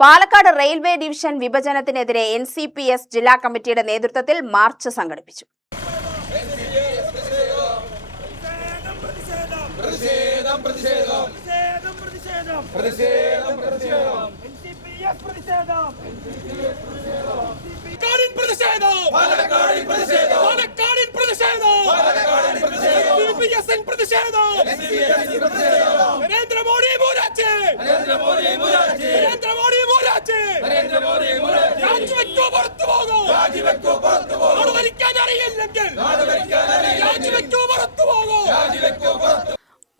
Palakkad railway division വിഭജനത്തിനെതിരെ NCPS ജില്ലാ കമ്മിറ്റിയുടെ നേതൃത്വത്തിൽ മാർച്ച് സംഘടിപ്പിച്ചു.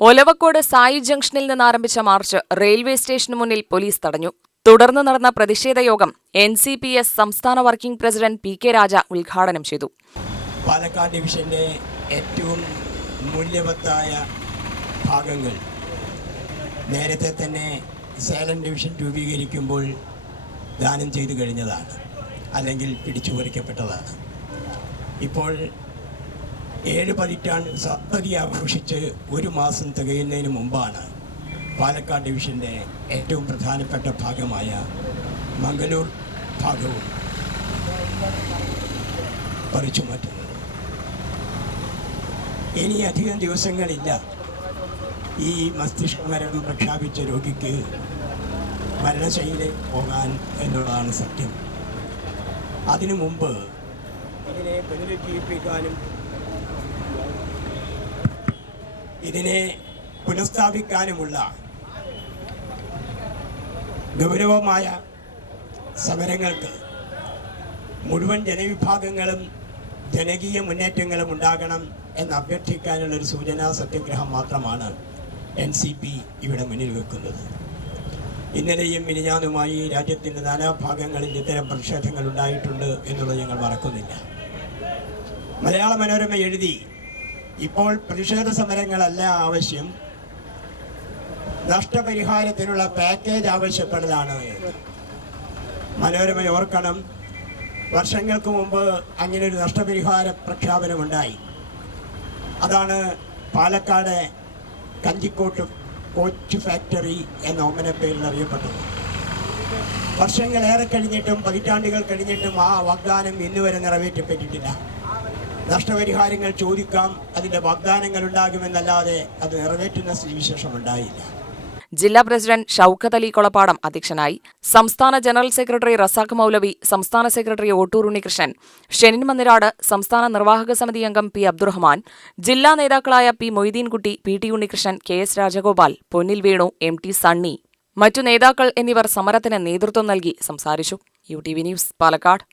ഒലവക്കോട് സായി ജംഗ്ഷനിൽ നിന്ന് ആരംഭിച്ച മാർച്ച് റെയിൽവേ സ്റ്റേഷന് മുന്നിൽ പോലീസ് തടഞ്ഞു. തുടർന്ന് നടന്ന പ്രതിഷേധ യോഗം NCPS സംസ്ഥാന വർക്കിംഗ് പ്രസിഡന്റ് PK രാജ ഉദ്ഘാടനം ചെയ്തു. പാലക്കാട് ഡിവിഷന്റെ ഏറ്റവും മൂല്യവത്തായ ഭാഗങ്ങൾ നേരത്തെ തന്നെ സേലം ഡിവിഷൻ രൂപീകരിക്കുമ്പോൾ ദാനം ചെയ്തു കഴിഞ്ഞതാണ്, അല്ലെങ്കിൽ പിടിച്ചുപറിക്കപ്പെട്ടതാണ്. ഇപ്പോൾ 7 പതിറ്റാണ്ട് സപ്തതി ആഘോഷിച്ച് 1 മാസം തികയുന്നതിന് മുമ്പാണ് പാലക്കാട് ഡിവിഷൻ്റെ ഏറ്റവും പ്രധാനപ്പെട്ട ഭാഗമായ മംഗലൂർ ഭാഗവും പറിച്ചു മാറ്റുന്നത്. ഇനി അധികം ദിവസങ്ങളില്ല ഈ മസ്തിഷ്ക മരണം പ്രഖ്യാപിച്ച രോഗിക്ക് മരണശൈലിയിലേക്ക് പോകാൻ എന്നുള്ളതാണ് സത്യം. അതിനു മുമ്പ് ഇതിനെ പുനരുജ്ജീവിപ്പിക്കാനും ഇതിനെ പുനഃസ്ഥാപിക്കാനുമുള്ള ഗൗരവമായ സമരങ്ങൾക്ക് മുഴുവൻ ജനവിഭാഗങ്ങളും ജനകീയ മുന്നേറ്റങ്ങളും ഉണ്ടാകണം എന്ന് അഭ്യർത്ഥിക്കാനുള്ളൊരു സൂചനാ സത്യാഗ്രഹം മാത്രമാണ് NCP ഇവിടെ മുന്നിൽ വെക്കുന്നത്. ഇന്നലെയും മിനിഞ്ഞാന്നുമായി രാജ്യത്തിൻ്റെ നാനാഭാഗങ്ങളിൽ ഇത്തരം പ്രതിഷേധങ്ങൾ ഉണ്ടായിട്ടുണ്ട് എന്നുള്ളത് ഞങ്ങൾ മറക്കുന്നില്ല. മലയാള മനോരമ എഴുതി, ഇപ്പോൾ പ്രതിഷേധ സമരങ്ങളല്ല ആവശ്യം, നഷ്ടപരിഹാരത്തിനുള്ള പാക്കേജ് ആവശ്യപ്പെടലാണ് എന്ന്. മനോരമ ഓർക്കണം, വർഷങ്ങൾക്ക് മുമ്പ് അങ്ങനെയൊരു നഷ്ടപരിഹാര പ്രഖ്യാപനമുണ്ടായി. അതാണ് പാലക്കാട് കഞ്ചിക്കോട്ട് കോച്ച് ഫാക്ടറി എന്ന ഓമനപ്പേരിൽ അറിയപ്പെട്ടത്. വർഷങ്ങളേറെ കഴിഞ്ഞിട്ടും പതിറ്റാണ്ടുകൾ കഴിഞ്ഞിട്ടും ആ വാഗ്ദാനം ഇന്നുവരെ നിറവേറ്റപ്പെട്ടിട്ടില്ല. നഷ്ടപരിഹാരങ്ങൾ ചോദിക്കാം, അതിൻ്റെ വാഗ്ദാനങ്ങൾ ഉണ്ടാകുമെന്നല്ലാതെ അത് നിറവേറ്റുന്ന സ്ഥിതിവിശേഷം ഉണ്ടായില്ല. ജില്ലാ പ്രസിഡന്റ് ഷൌക്കത്ത് അലി കൊളപ്പാടം അധ്യക്ഷനായി. സംസ്ഥാന ജനറൽ സെക്രട്ടറി റസാഖ് മൗലവി, സംസ്ഥാന സെക്രട്ടറി ഓട്ടൂർ ഉണ്ണികൃഷ്ണൻ, ഷെനിൻ മന്നിരാട്, സംസ്ഥാന നിർവാഹക സമിതി അംഗം P. അബ്ദുറഹ്മാൻ, ജില്ലാ നേതാക്കളായ P. Moideenkutty, PT Unnikrishnan, KS Rajagopal, പൊന്നിൽ Venu, MT Sunny, മറ്റു നേതാക്കൾ എന്നിവർ സമരത്തിന് നേതൃത്വം നൽകി സംസാരിച്ചു. UTV news, Palakkad.